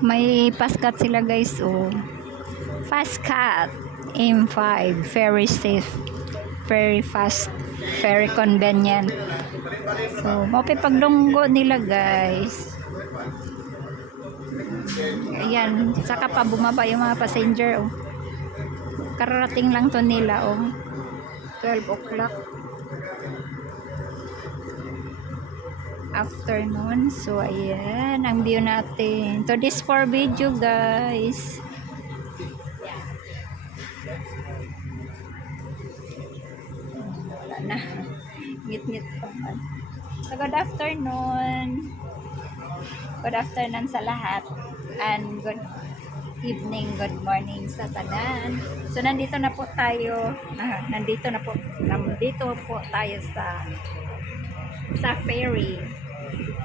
May paskat sila guys, oh. Fast cat M5, very safe, very fast, very convenient. So mapi paglunggo nila guys. Ayan, saka pa bumaba yung mga passenger, oh. Kararating lang to nila, oh. 12 o'clock afternoon. So ayan ang view natin to this for video guys. Wala na, ngit-ngit pa. So good afternoon sa lahat, and good evening, good morning sa tanan. So nandito po tayo tayo sa ferry,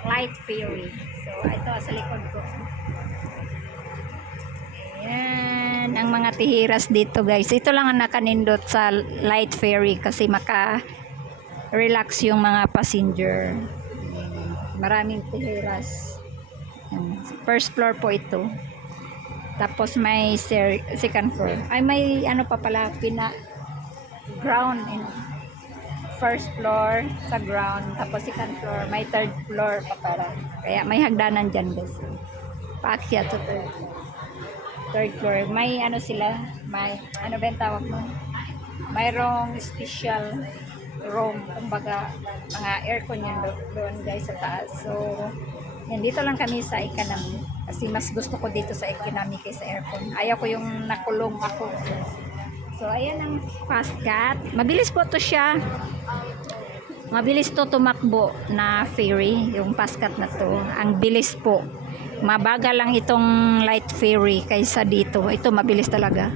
light ferry. So ito sa likod ko. Ayan ang mga tihiras dito guys. Ito lang ang nakanindot sa light ferry kasi maka relax yung mga passenger. Maraming tihiras. First floor po ito. Tapos may second floor. Ay may ano pa pala, ground, first floor sa ground, tapos second floor, may third floor pa para. Kaya may hagdanan dyan guys. Paakyat to third floor. May ano sila, may ano ba yung tawag mo? Mayroong special room, kumbaga mga aircon yan doon guys sa taas. So yan, dito lang kami sa economy kasi mas gusto ko dito sa economy kaysa aircon. Ayaw ko yung nakulong ako. So ayan ang fast cat. Mabilis po to siya. Mabilis to tumakbo na ferry, yung fast cat na to. Ang bilis po. Mabagal lang itong light ferry kaysa dito. Ito mabilis talaga.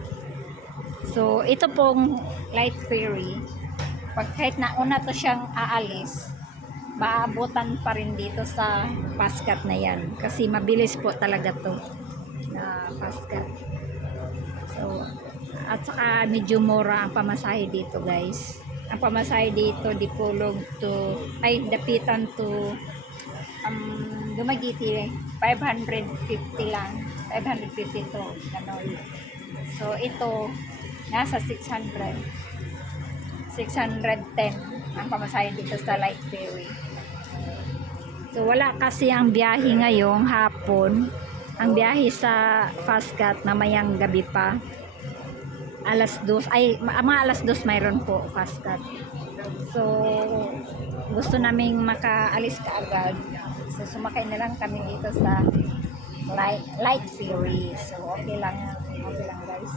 So ito pong light ferry, pag kahit na una to siyang aalis, maabutan pa rin dito sa fast cat na yan kasi mabilis po talaga to na fast cat. So at saka medyo mura ang pamasahe dito guys. Ang pamasahe dito Dipolog to Dapitan to Dumaguete 550 lang, 550 to Ganoy. So ito nasa 610 ang pamasahe dito sa light ferry. So wala kasi ang biyahe ngayong hapon. Ang biyahe sa fast cat mamayang gabi pa. Mga alas 2 mayroon po fast cat. So gusto naming makaalis kaagad. So sumakay na lang kami dito sa light ferry. So okay lang guys.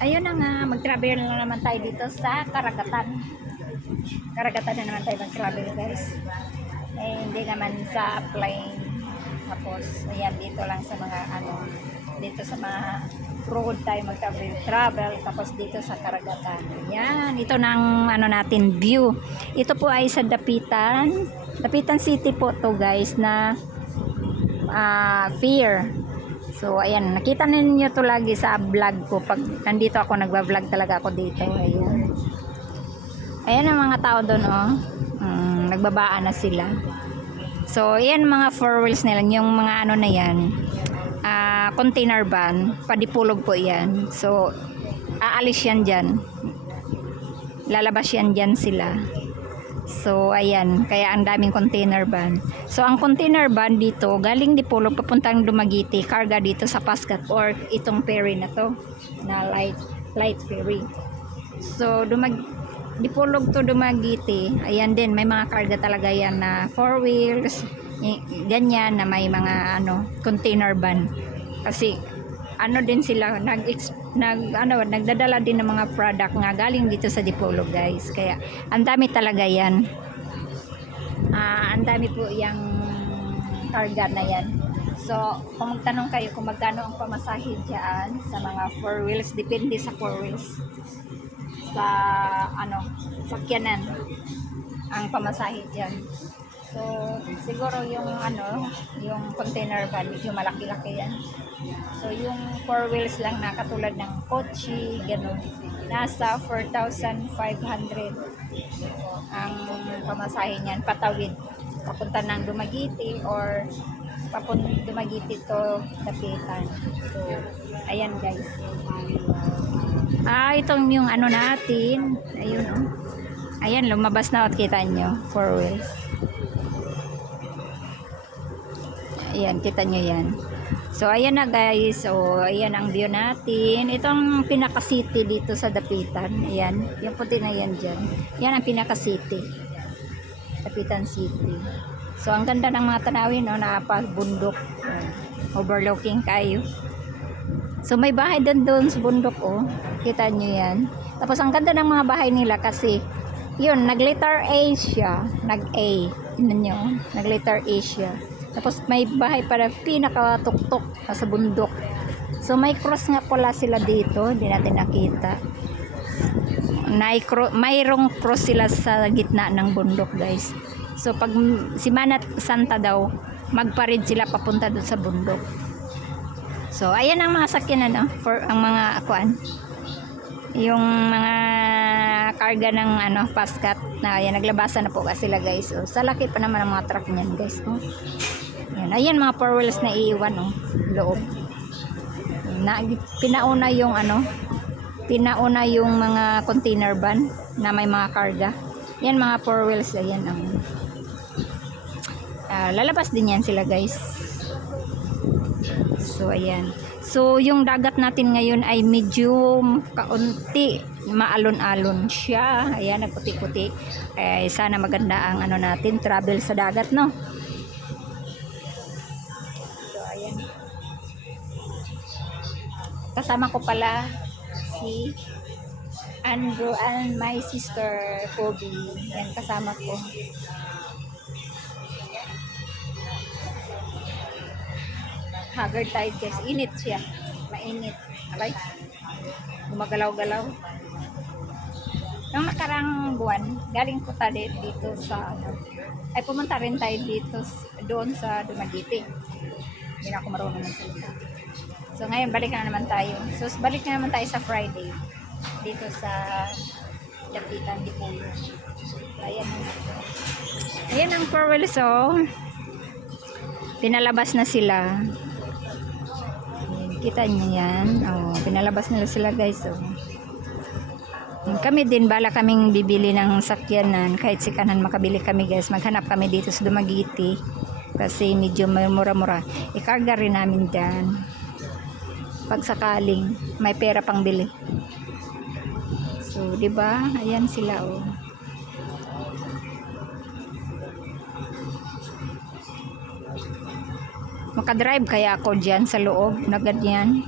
Ayun na nga, mag-travel na naman tayo dito sa Karagatan. Karagatan na naman tayo mag-travel guys. Hindi naman sa plane. Tapos ayan, dito lang sa mga dito sa mga road tayo mag-travel, tapos dito sa Karagatan. Yan, ito nang natin view. Ito po ay sa Dapitan City po to guys na pier. So ayan, nakita ninyo to lagi sa vlog ko pag nandito ako, nagba-vlog talaga ako dito. Ayan ang mga tao doon, oh. Nagbabaan na sila. So ayan mga four wheels nila, yung mga na yan, container van, padipulog po yan. So aalis yan dyan, lalabas yan dyan sila. So ayan, kaya ang daming container van. So ang container van dito galing Dipolog papuntang Dumaguete, karga dito sa fast cat or itong ferry na to na light ferry. So Dipolog to Dumaguete, ayan din may mga karga talaga yan na four wheels, ganyan na may mga container van. Kasi din sila nagdadala din ng mga product nga galing dito sa Dipolog guys. Kaya ang dami talaga yan. Ang dami po yung karga na yan. So kung magtanong kayo kung magkano ang pamasahe dyan sa mga four wheels, depende sa four wheels. Sa sakyanan ang pamasahe dyan. So siguro yung container van medyo malaki-laki yan. So yung four wheels lang na katulad ng kotse, ganun, nasa 4,500 ang pamasahe niyan patawid papunta ng Dumaguete or Dumaguete to Dapitan. So, ayan guys. Itong yung ano natin. Ayun, oh. Ayan, lumabas na at kita nyo. 4 wheels. Ayan, kita nyo yan. So, ayan na guys. So, ayan ang view natin. Itong pinaka-city dito sa Dapitan. Ayan. Yung puti na yan dyan. Yan ang pinaka-city. Dapitan City. So, ang ganda ng mga tanawin, no? Napabundok. Overlooking kayo. So, may bahay doon sa bundok, oh. Kita nyo yan. Tapos, ang ganda ng mga bahay nila kasi, yun, nag-letter A siya. Nag-A. Tingnan nyo. Nag-letter A siya. Tapos may bahay para pinakatuktok sa bundok. So may cross nga pala sila dito, hindi natin nakita. Mayroong cross sila sa gitna ng bundok, guys. So pag si Manat Santa daw, magparid sila papunta doon sa bundok. So ayan ang mga sakyanan, no? For ang mga akuan. Yung mga karga ng paskat na ayan, naglabasan na po kasi sila, guys. So, sa laki pa naman ang mga truck niyan, guys. Oh. Ayan mga 4 wheels na iiwan, oh, loob. Pinauna yung mga container van na may mga karga. Yan mga 4 wheels, ayan ang lalabas din yan sila, guys. So ayan. So yung dagat natin ngayon ay medyo kaunti, maalon-alon siya. Ayan, nagputi-puti. Sana maganda ang natin, travel sa dagat, no? Kasama ko pala si Andrew and my sister Kobe. Yan, kasama ko. Haggard tayo, guys. Init siya. Mainit. Alay. Gumagalaw-galaw. Nung nakarang buwan, galing ko tayo dito sa pumunta rin tayo dito doon sa Dumaguete. Hindi na ako marunong magsalita. So ngayon balik na naman tayo. So balik na naman tayo sa Friday dito sa Dapitan di Puyo. Ayan. Ayan ang 4 wheels, so pinalabas na sila. Ayan, kita niyo yan. Oh, pinalabas na sila, guys. So kami din, bala kaming bibili ng sakyanan kahit si kanan makabili kami, guys. Maghanap kami dito sa Dumaguete kasi medyo mura-mura. Ikarga rin namin dyan pag sakaling may pera pang bili. So, 'di ba? Ayan sila, oh. Makadrive kaya ako diyan sa loob na ganyan.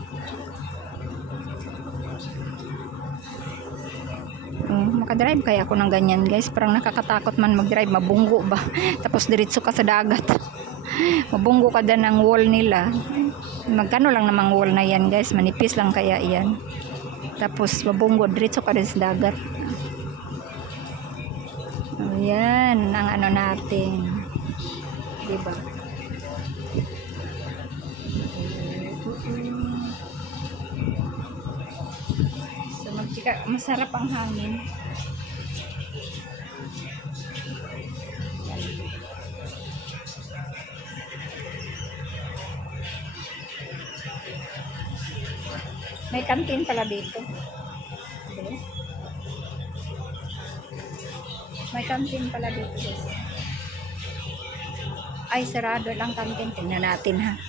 Makadrive kaya ako ng ganyan, guys. Parang nakakatakot man mag-drive, mabunggo ba? Tapos diretso ka sa dagat. Mabunggo ka din ng wall nila. Magkano lang namang wall na yan, guys, manipis lang kaya yan. Tapos mabunggo, diretso ka din sa dagat. Ayan ang natin, diba? So masarap ang hangin. May kantin pala dito. Okay. May kantin pala dito, guys. Ay, sarado lang kantin. Tingnan natin, ha.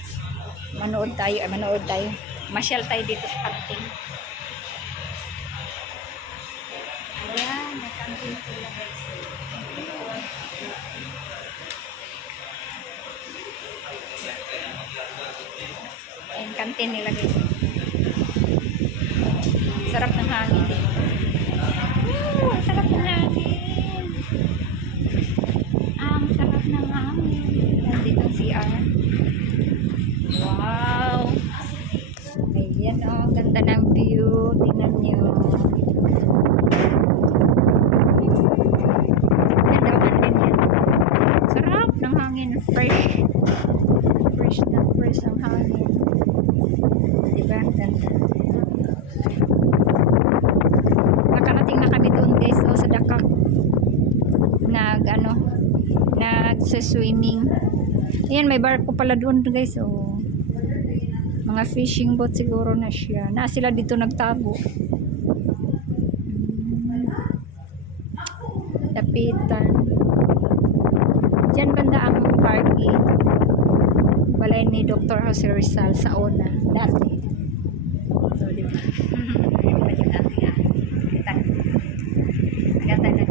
Manood tayo. Masyal tayo dito sa kantin. Ayan, may kantin sila, guys. Ayan, kantin nila, guys. Sarap ng hangin dito. Sarap ng hangin. Ang sarap ng hangin. Nandito ang CR. Wow. Ayan, oh. Ganda ng view. Tingnan nyo. Ganda ang hangin yan. Sarap ng hangin. Fresh. Fresh na fresh ang hangin. Diba? Ganda. Nakarating na kami doon, guys, sa Dakak. Nag nagse-swimming. Ayan, may barko pala doon guys. Oh. Mga fishing boat siguro na siya. Na sila dito nagtago. Lapitan. Diyan banda ang parking. Balay ni Dr. Jose Rizal sa una. Dati. So, di ba? Balik natin yan. Kita. Agata na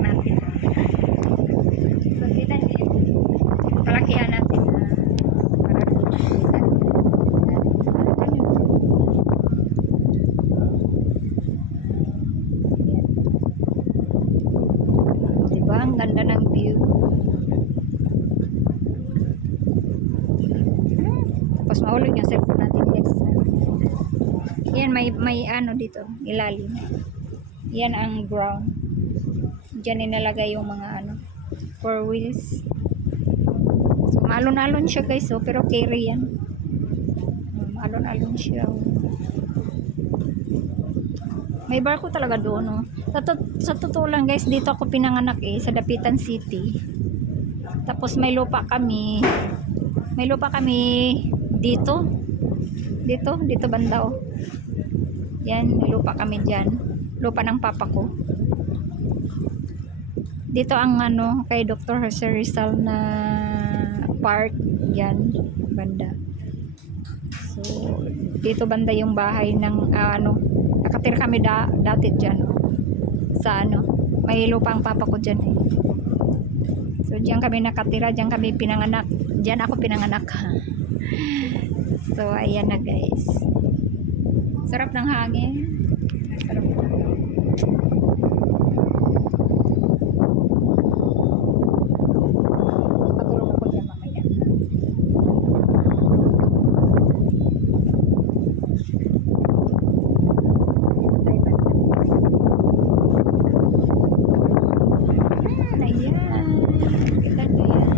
natin. So, kita niyo. Palakihan natin na para kita. Diba? Ang ganda ng view. Tapos mahulog yung cellphone natin guys. Yan, may ano dito, ilalim. Yan ang ground. Diyan inalagay yung mga ano, 4 wheels. So, malon-alon siya guys, oh, pero carry yan. Malon-alon siya. Oh. May barko talaga doon, oh. Sa totoo lang guys, dito ako pinanganak sa Dapitan City. Tapos may lupa kami. May lupa kami dito. Dito banda, oh. Yan, may lupa kami dyan. Lupa ng papa ko. Dito ang ano, kay Dr. Jose Rizal na park. Yan, banda. So, dito banda yung bahay ng ano, nakatira kami dati dyan. Oh. Sa ano, may lupa ang papa ko dyan eh. So, dyan kami nakatira, dyan kami pinanganak. Dyan ako pinanganak. So, ayan na guys. Sarap ng hangin. Sarap ng hangin. Patulog ako dyan mamaya. Ayan. Kita nyo yan.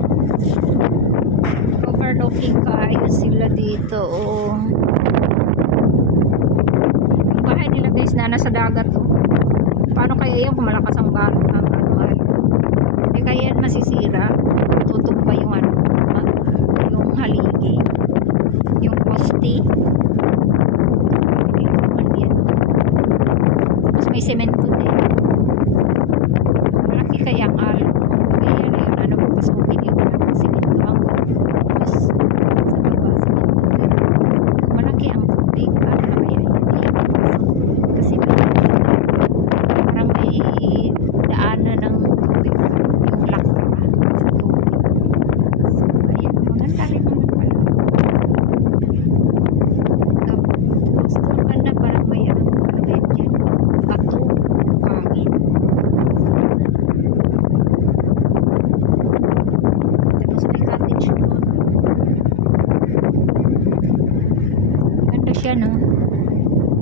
Overlooking kayo sila dito. Oh. Yung bahay nila guys na nasa dagat. Oh. Paano kaya yan kung malakas ang balon ng ano? Eh kaya yan masisira. Tutumba yung ano, yung haligi. Yung poste. Hindi naman yan. Tapos may semento din. Malaki kaya ang alon. Kaya na yun, ano, papasukin yung semento ang tapos sa baba semento. Malaki ang tubig. Paano na kaya yan? Kasi parang may daanan ng tubig. Yung lakra sa tubig. So, ayan. Maganda rin naman pala. Tapos doon banda parang may ano din dyan. Bato. Hangin. Tapos may cottage doon. Ganda siya, no?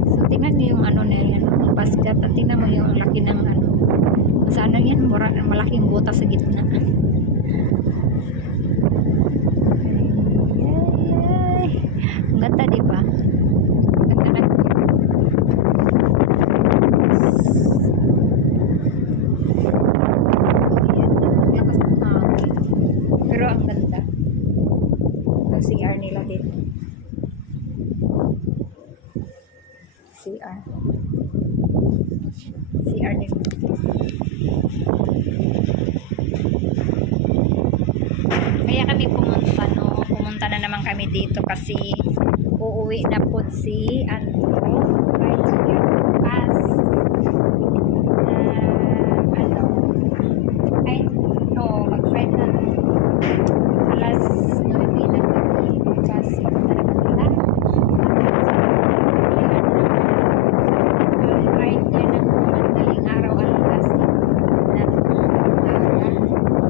So, tingnan niyo yung ano na yan. Yung basket. At tingnan mo yung laki ng ano. Sana yan. Malaking buta sa gitna. Ay. Ang ganda, di ba? Ang ganda na. Lakas ng hangin. Pero ang ganda. Ang CR nila dito. CR. CR nila. Kaya kami pumunta, no? Pumunta na naman kami dito kasi uuwi na po si Andrew. Right here. As ano, ay, no, mag-flight na alas 9 ng gabi kasi talaga nila. Flight niya ng madaling araw alas na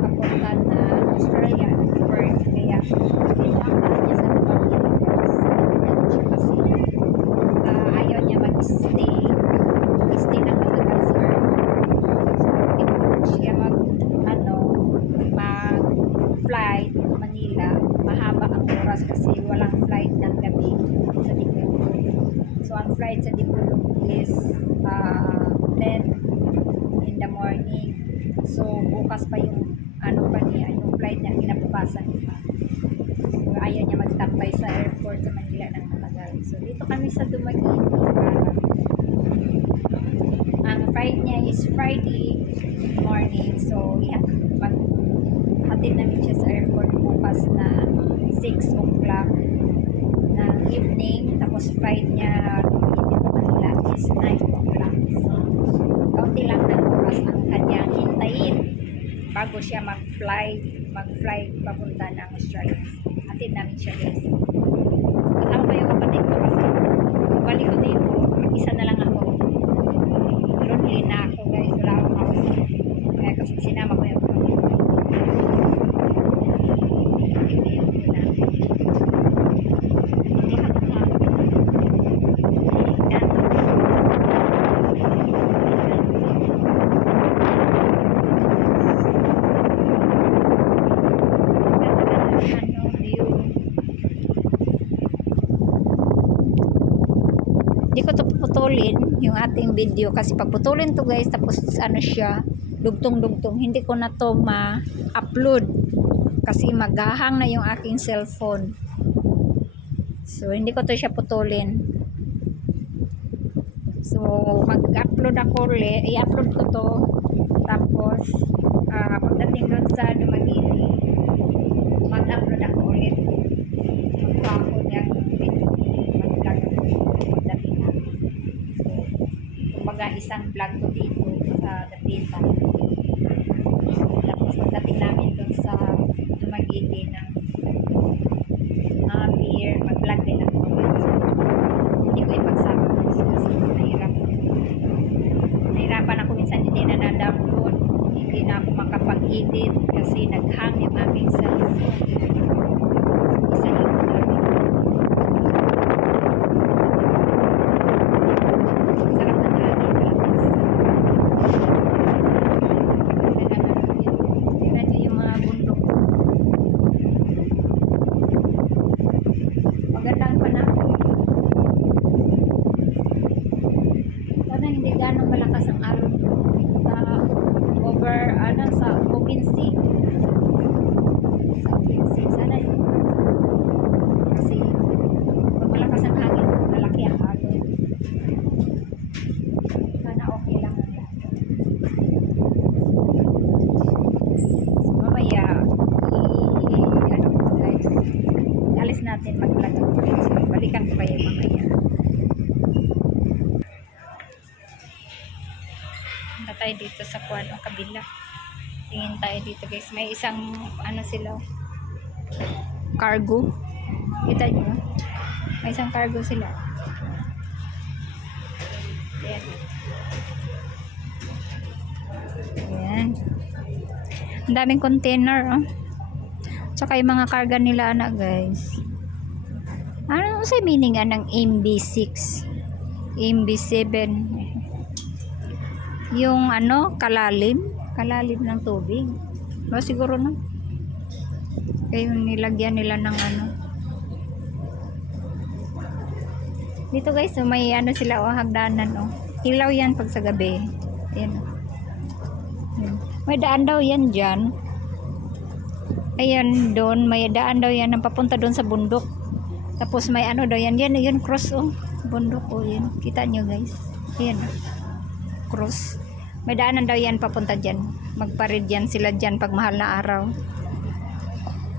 papunta na Australia Perth. Kaya pinakita niya sa Pilipinas kasi ayaw niya mag-stay ng matagal sa Earth. So hindi siya mag-flight Manila. Mahaba ang oras kasi walang flight ng gabi sa Dipolog. So ang flight sa Dipolog is 10 in the morning. So bukas pa yung ano pa iwasan pa. So, ayaw niya magtambay sa airport sa Manila ng matagal. So, dito kami sa Dumaguete. Ang flight niya is Friday morning. So, hatid namin siya sa airport bukas na 6 o'clock ng evening. Tapos, flight niya dito Manila is 9 o'clock. So, kaunti lang ng oras ang kanyang hintayin bago siya mag-fly papunta ng Australia. Hatid namin siya guys. Kasama ko yung kapatid ko kasi balik ko dito, isa na lang ako. Lonely na ako guys, wala akong house. Kaya kasi sinama ko yung kapatid ko. Hindi ko to puputulin yung ating video kasi pag putulin to guys tapos ano siya dugtong-dugtong, hindi ko na to ma-upload kasi maghahang na yung aking cellphone. So hindi ko to siya putulin. So mag-upload ako ulit, i-upload ko to tapos pagdating doon sa Dumaguete mag-upload ako ulit. Mag-upload yung video. Isang vlog ko dito sa Dapita. Tapos pagdating namin doon sa Dumaguete ng pier, mag-vlog din ako. So, hindi ko ipagsama kasi nahirapan ako minsan, hindi na na-download, hindi na ako makapag-edit kasi nag-hang yung aming cellphone. Isa yung ganong malakas ang alon sa sa Obinsig. Sana yun. Kasi pag malakas ang hangin, malaki ang alon. Sana okay lang ang lahat. So, mamaya guys, alis natin mag-vlog. So, balikan ko kayo mamaya. Tayo dito sa kuwan o kabila. Tingin tayo dito guys. May isang sila cargo. Kita nyo? May isang cargo sila. Ayan. Ayan. Ang daming container. Tsaka yung mga karga nila guys. Ano sa meaning ng MB6? MB7 yung kalalim ng tubig. No, siguro no. Kaya yung nilagyan nila ng dito guys, so may sila hagdanan ilaw yan pag sa gabi. Ayan. May daan daw yan dyan. Ayan doon, may daan daw yan ang papunta doon sa bundok. Tapos may daw yan yun cross bundok yan. Kita nyo guys. Ayan cross. May daanan daw yan papunta dyan. Magparid yan sila dyan pag mahal na araw.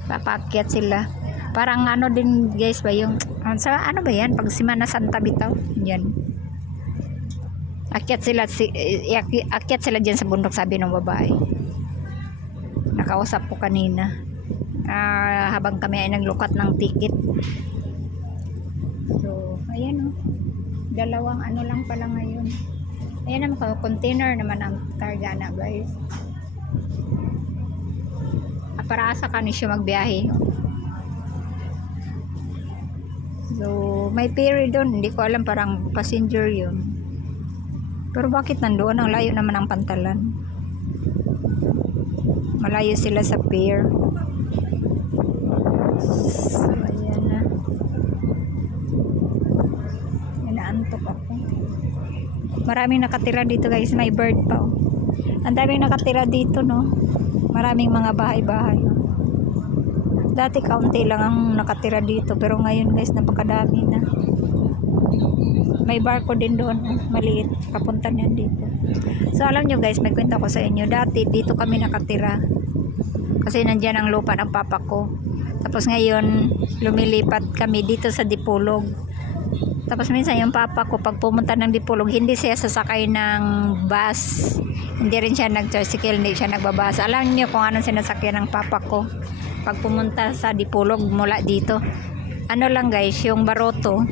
Papakyat sila. Parang din guys ba yung sa ba yan? Pag Semana Santa bitaw. Yan. Akyat sila dyan sa bundok, sabi ng babae. Nakausap ko kanina. Habang kami ay naglukat ng ticket. So, ayan dalawang lang pala ngayon. Ayan naman, container naman ang karga na guys. Para asa ka siya magbiyahe. So, may ferry doon. Hindi ko alam, parang passenger yun. Pero bakit nandoon? Ang layo naman ang Pantalan. Malayo sila sa pier. So, ayan na. Inaantok ako. Maraming nakatira dito guys, may bird pa Ang daming nakatira dito Maraming mga bahay-bahay Dati kaunti lang ang nakatira dito, pero ngayon guys, napakadami na. May barko din doon, maliit, papunta niyan dito. So alam nyo guys, may kwento ko sa inyo. Dati dito kami nakatira. Kasi nandyan ang lupa ng papa ko. Tapos ngayon, lumilipat kami dito sa Dipolog. Tapos minsan yung papa ko, pag pumunta ng Dipolog, hindi siya sasakay ng bus. Hindi rin siya nag-tricycle, hindi siya nagbabas. Alam niyo kung anong sinasakyan ng papa ko pag pumunta sa Dipolog mula dito. Ano lang guys, yung baroto.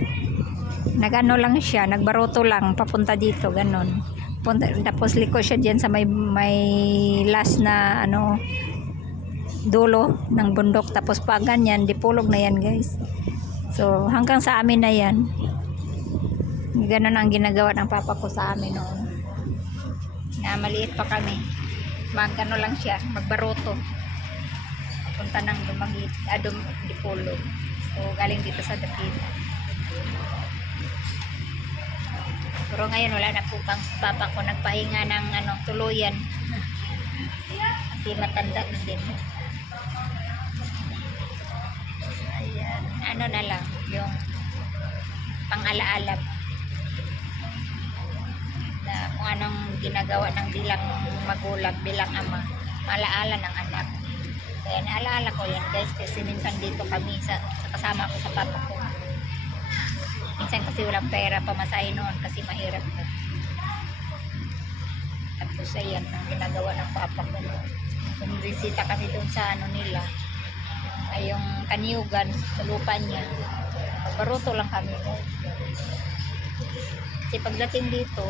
Nagano lang siya, nagbaroto lang, papunta dito, ganon. Tapos liko siya dyan sa may last na ano, dulo ng bundok. Tapos pag ganyan, Dipolog na yan guys. So hanggang sa amin na yan. Ganon ang ginagawa ng papa ko sa amin noon. Na maliit pa kami. Magano lang siya, magbaroto. Punta ng Dipolog. So galing dito sa Dapita. Pero ngayon wala na po pang papa ko nagpahinga ng tuluyan. Kasi matanda na din. Ayan, ano na lang yung pang-alaala na kung anong ginagawa ng bilang magulang, bilang ama, alaala ng anak. Kaya naalaala ko yan guys, kasi minsan dito kami sa kasama ko sa papa ko. Minsan kasi walang pera pamasahe noon kasi mahirap na. Tapos ayan ang ginagawa ng papa ko. Bumisita kami doon sa nila, ay yung kaniugan sa lupa niya. Baruto lang kami. Kasi pagdating dito,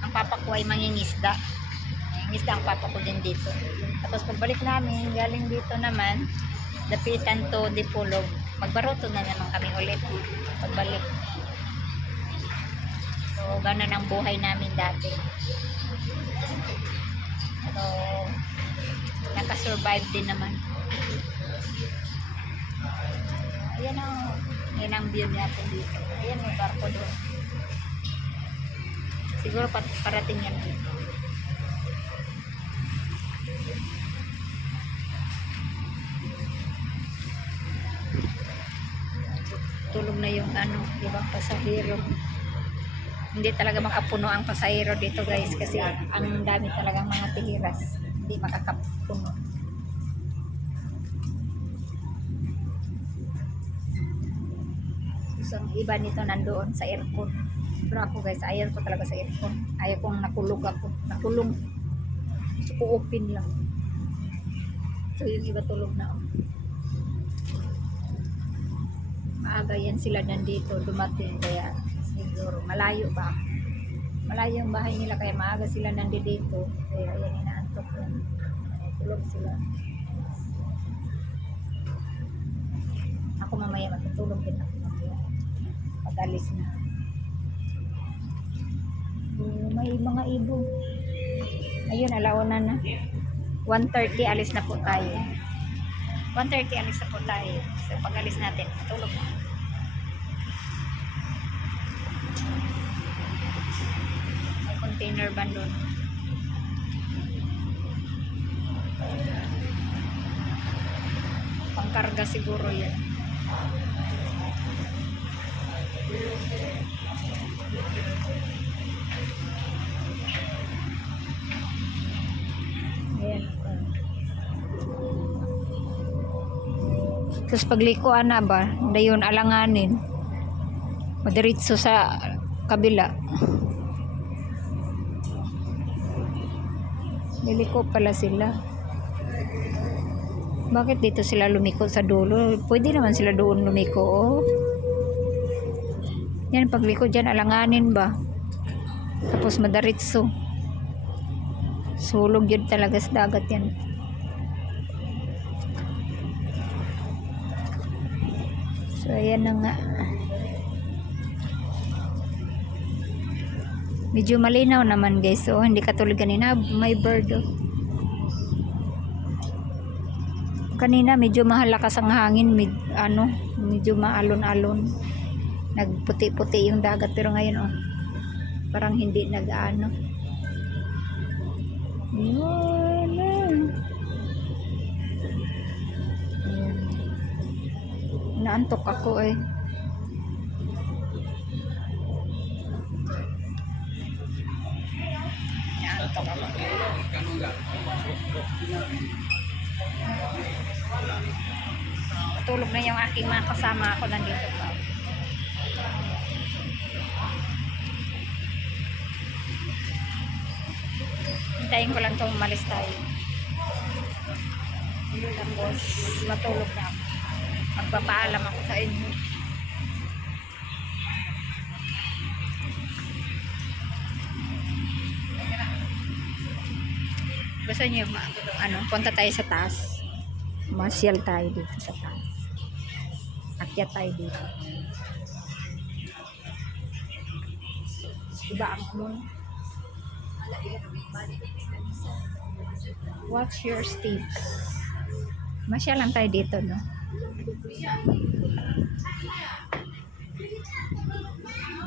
ang papa ko ay mangingisda. Mangingisda ang papa ko din dito. Tapos pagbalik namin, galing dito naman, Dapitan to Dipolog, magbaruto na naman kami ulit pagbalik. So ganun ang buhay namin dati. So nakasurvive din naman. Ayan ang view natin dito. Ayan may barko doon. Siguro parating yan dito. Tulog na yung ibang pasahero. Hindi talaga makapuno ang pasahero dito guys kasi ang dami talagang mga tihiras. Hindi makakapuno. So ang iba nito nandoon sa aircon. Pero ako guys, ayaw ko talaga sa aircon. Ayaw kong nakulog ako. Nakulong. Gusto ko open lang. So yung iba tulog na. Maaga yan sila nandito dumating kaya siguro malayo ba? Malayo ang bahay nila kaya maaga sila nandito. Kaya yan inaantok yan. Tulog sila. Ako mamaya matutulog din ako mamaya. Pag-alis na. May mga ibon. Ayun, alauna na. 1:30 alis na po tayo. 1:30 alis na po tayo. So pag alis natin, tulog na. May container van doon. Pangkarga siguro yan. Ayan. Tapos paglikuan na ba, dayon alanganin. Madiritso sa kabila. Liliko pala sila. Bakit dito sila lumiko sa dulo? Pwede naman sila doon lumiko. Oh. Yan, pagliko dyan, alanganin ba? Tapos madaritso. Sulog yun talaga sa dagat yan. So ayan na nga. Medyo malinaw naman guys. So hindi katulad kanina, may bird. Oh. Kanina medyo mahalakas ang hangin, medyo maalon-alon. Nagputi-puti yung dagat pero ngayon parang hindi nag-ano. Yun. Ayan. Antok ako eh. Antok ako. Tulog na yung aking mga kasama ako nandito pa. Hintayin ko lang itong umalis tayo. Tapos matulog na ako. Magpapaalam ako sa inyo. Gusto niyo punta tayo sa taas. Masyal tayo dito sa taas. Akyat tayo dito. Iba ang moon. Watch your steps. Masyal lang tayo dito, no?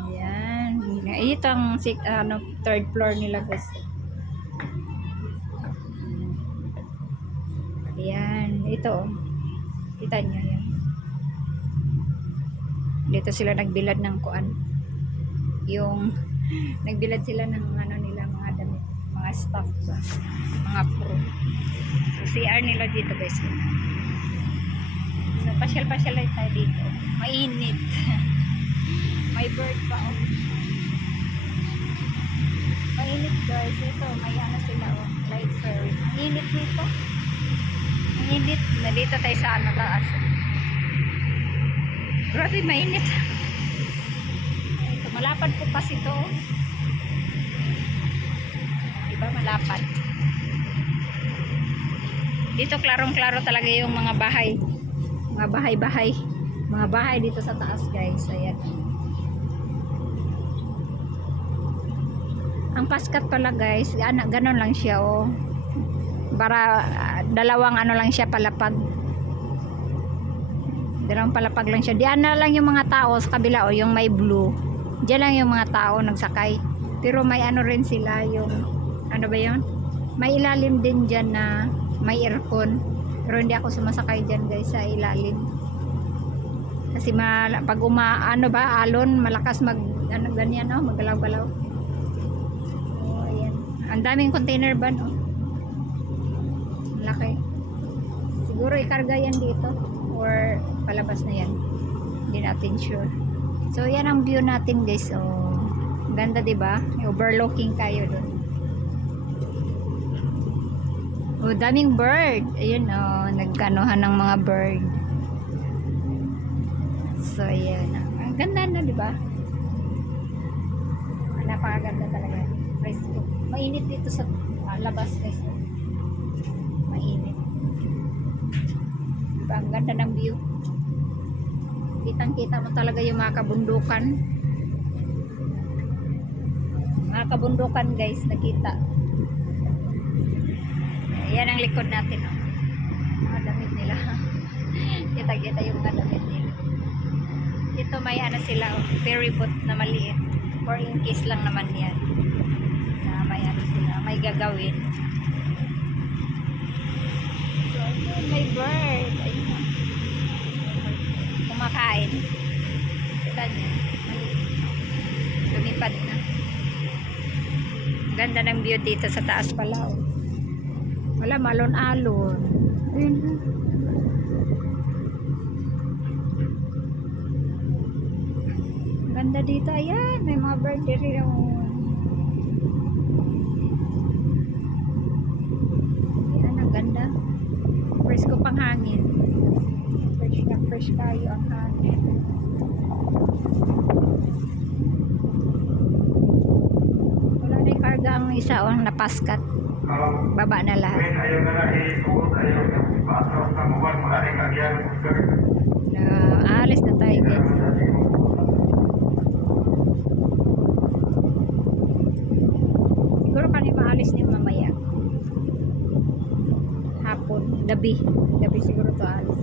Ayan. Ito ang third floor nila guys. Ayan. Ito. Kita nyo yan. Dito sila nagbilad ng kuan. Yung nagbilad sila ng nila mga damit. Mga staff ba? Mga crew. So, CR nila dito guys. So, pasyal-pasyal lang tayo dito. Mainit. May bird pa oh. Mainit guys. Ito, may sila oh. Light fairy. Mainit dito. Mainit. Nandito tayo sa taas. Grabe, mainit. Ito, malapad po kasi ito. Diba, malapad. Dito, klarong-klaro talaga yung mga bahay. Mga bahay-bahay. Mga bahay dito sa taas, guys. Ayan. Ang paskat pala, guys. Ganon lang siya, oh. Para dalawang lang siya palapag. Dalawang palapag lang siya. Diyan na lang yung mga tao sa kabila o yung may blue. Diyan lang yung mga tao nagsakay. Pero may rin sila yung ba yun? May ilalim din diyan na may aircon. Pero hindi ako sumasakay diyan guys sa ilalim. Kasi pag alon, malakas ganyan maggalaw-galaw. Oh, ayan. Ang daming container van oh. Laki. Siguro ikarga yan dito or palabas na yan. Hindi natin sure. So yan ang view natin guys. So ganda 'di ba? Overlooking kayo doon. Oh, daming bird. Ayun oh, nagkanohan ng mga bird. So yan. Ang ganda na 'di ba? Napakaganda talaga. Presko. Mainit dito sa labas guys. Mainit. Diba, ang ganda ng view. Kitang-kita mo talaga yung mga kabundukan. Mga kabundukan guys, nakita. Yan ang likod natin. Oh. Mga damit nila. Kita-kita yung mga damit nila. Ito may sila, oh, ferry boat na maliit. 4 inches lang naman yan. Na may sila, may gagawin. So, ayun, may bird. Ayun. Kumakain. Kita niyo. Lumipad na. Ganda ng view dito sa taas pala. Oh. Wala, malon-alon. Ayun. Ganda dito. Ayan, may mga bird dito. Ayan, ang ganda. Fresh ko pang hangin. Fresh na fresh kayo ang hangin. Wala na yung karga ang isa o napaskat. Baba na lahat. Alis na tayo guys. Siguro kami maalis din mamaya. Hapon, gabi siguro to alis.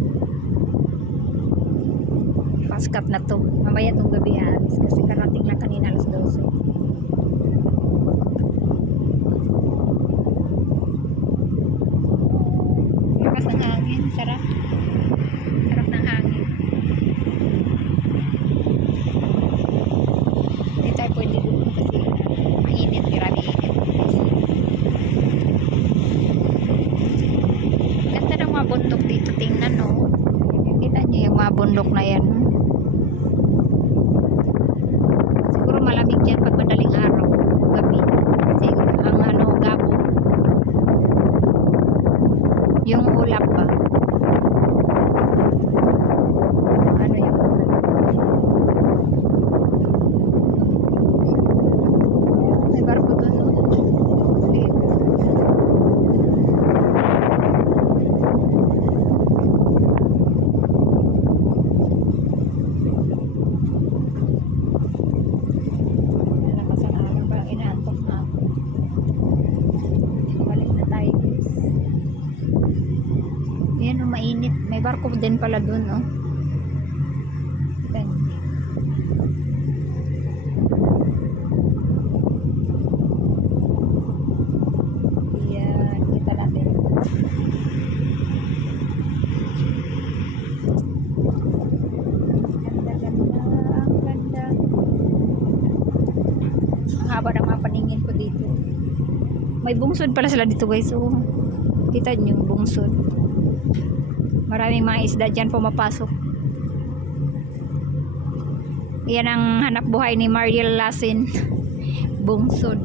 Paskat na to. Mamaya tong gabi alis kasi karating lang kanina alas 12. Lakas ng hangin, sarap ng hangin. bundok na yan. Siguro malamig dyan pag madaling araw, gabi. Kasi ang ano, gabo. Yung ulap ba? Ano yung ulap? May barko doon. Maliit. Lakas ang araw, parang inaantok na ako. Balik na tayo guys. Ayan, oh, mainit. May barko din pala doon, oh. Kita niyo. Ayan, kita natin. Ganda, ganda. Ang ganda. Ang haba ng mga paningin ko dito. May bungsod pala sila dito guys. Oh. Kita niyo, bungsod. Maraming mga isda dyan pumapasok. Yan ang hanap buhay ni Mariel Lasin. Bungsod.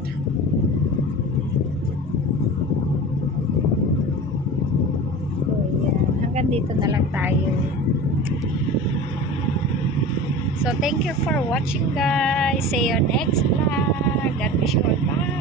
So yan. Hanggang dito na lang tayo. So thank you for watching guys. See you next vlog. God bless you all. Bye.